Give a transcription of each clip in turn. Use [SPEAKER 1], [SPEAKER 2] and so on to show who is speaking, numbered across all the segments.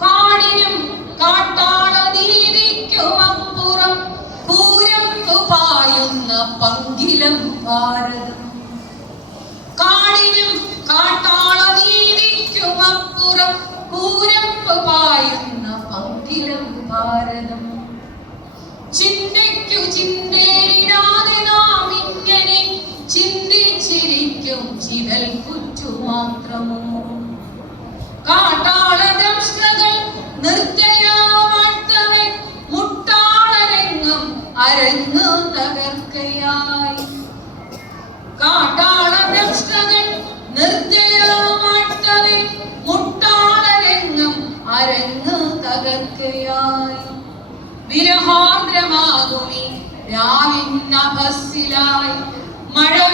[SPEAKER 1] കാടിനും കാട്ടാള ഭാരതം. കാടിനും കാട്ടാള ഭാരതം. ചിന്തയ്ക്കു ചിന്തേരിടാതെ ചിന്തിച്ചിരിക്കും ചിതൽ കുറ്റു മാത്രമോ കാട്ടാള ദംഷ്ടകൾ നിർത്തയാവാഴ്ത്തവൻ മുട്ടാളരംഗം അരങ്ങ് തകർക്കയായി. കാട്ടാള ദംഷ്ടകൾ നിർത്തയാവാഴ്ത്തവൻ മുട്ടാളരംഗം അരങ്ങ് തകർക്കയായി. വിരഹാർദ്രമാകുമി രാവിന്നഭസ്സിലായി മഴവില്ലൊഴിയുന്ന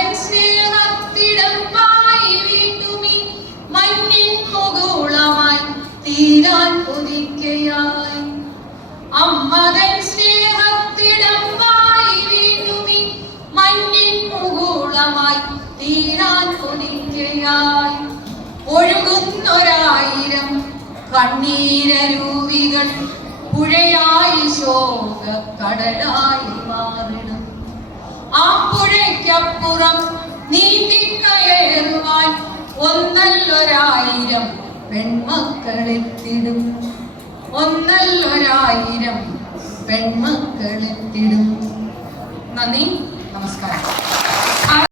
[SPEAKER 1] തീരാൻ കൊതിക്കയായി. അമ്മതൻ സ്നേഹത്തിടമ്പായി വീണ്ടുമീ മഞ്ഞിൻ മുകുളമായി തീരാൻ കൊതിക്കയായി. ഒഴുകുന്നൊരായിരം കണ്ണീരരൂവികൾ പുഴയായി ശോക കടലായി മാറണം ആ പുഴയ്ക്കപ്പുറം നീന്തിക്കയറുവാൻ ഒന്നല്ലൊരായിരം പെൺമക്കളെത്തിടും ഒന്നല്ലൊരായിരം പെൺമക്കളെത്തിടും നന്ദി നമസ്കാരം.